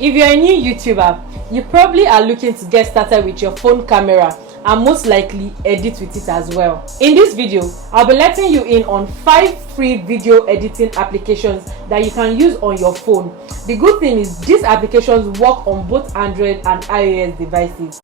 If you're a new YouTuber, you probably are looking to get started with your phone camera and most likely edit with it as well. In this video, I'll be letting you in on 5 free video editing applications that you can use on your phone. The good thing is these applications work on both Android and iOS devices.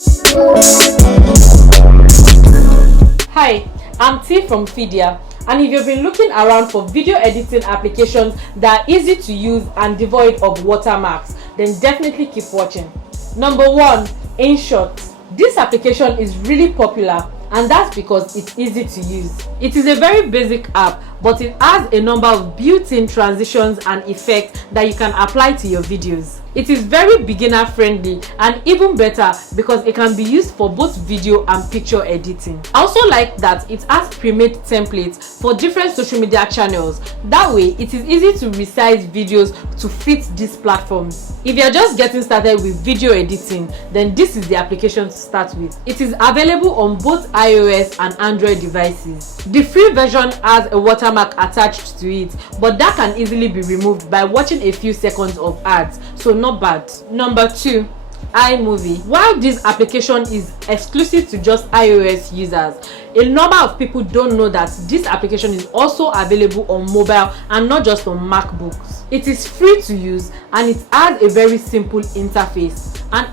Hi, I'm T from Fidia, and if you've been looking around for video editing applications that are easy to use and devoid of watermarks, then definitely keep watching. Number 1, InShot. This application is really popular, and that's because it's easy to use. It is a very basic app, but it has a number of built-in transitions and effects that you can apply to your videos. It is very beginner friendly and even better because it can be used for both video and picture editing. I also like that it has pre-made templates for different social media channels. That way it is easy to resize videos to fit these platforms. If you're just getting started with video editing, then this is the application to start with. It is available on both iOS and Android devices. The free version has a watermark attached to it, but that can easily be removed by watching a few seconds of ads, so not bad. Number 2, iMovie. While this application is exclusive to just iOS users, a number of people don't know that this application is also available on mobile and not just on MacBooks. It is free to use and it has a very simple interface. And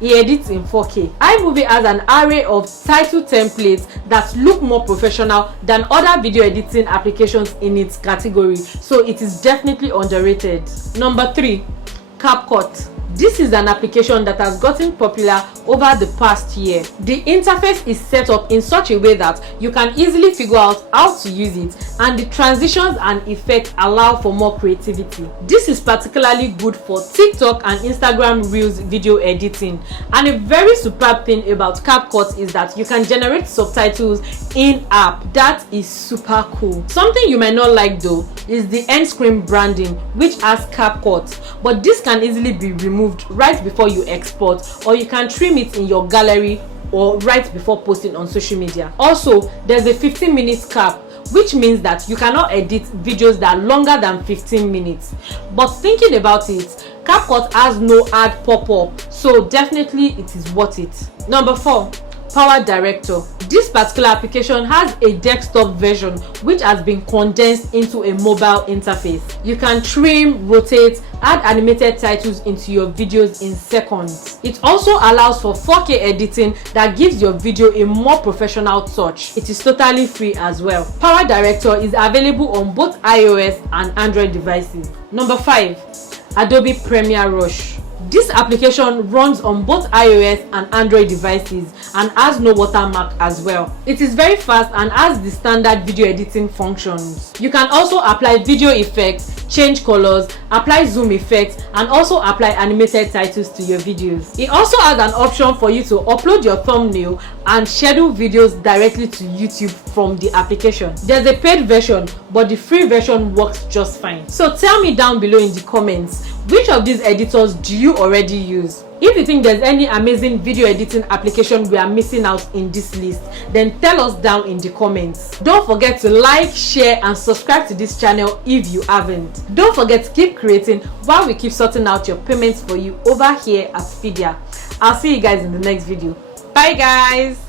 it edits in 4K. iMovie has an array of title templates that look more professional than other video editing applications in its category, so it is definitely underrated. Number 3, CapCut. This is an application that has gotten popular over the past year. The interface is set up in such a way that you can easily figure out how to use it, and the transitions and effects allow for more creativity. This is particularly good for TikTok and Instagram Reels video editing. And a very superb thing about CapCut is that you can generate subtitles in-app. That is super cool. Something you might not like though is the end screen branding, which has CapCut, but this can easily be removed right before you export, or you can trim it in your gallery or right before posting on social media. Also, there's a 15-minute cap, which means that you cannot edit videos that are longer than 15 minutes. But thinking about it, CapCut has no ad pop-up, so definitely it is worth it. Number 4, PowerDirector. This particular application has a desktop version which has been condensed into a mobile interface. You can trim, rotate, add animated titles into your videos in seconds. It also allows for 4K editing that gives your video a more professional touch. It is totally free as well. PowerDirector is available on both iOS and Android devices. Number 5, Adobe Premiere Rush. This application runs on both iOS and Android devices and has no watermark as well. It is very fast and has the standard video editing functions. You can also apply video effects, change colors, apply zoom effects, and also apply animated titles to your videos. It also has an option for you to upload your thumbnail and schedule videos directly to YouTube from the application. There's a paid version, but the free version works just fine. So tell me down below in the comments, which of these editors do you already use? If you think there's any amazing video editing application we are missing out in this list, then tell us down in the comments. Don't forget to like, share, and subscribe to this channel if you haven't. Don't forget to keep creating while we keep sorting out your payments for you over here at Fidia. I'll see you guys in the next video. Bye guys!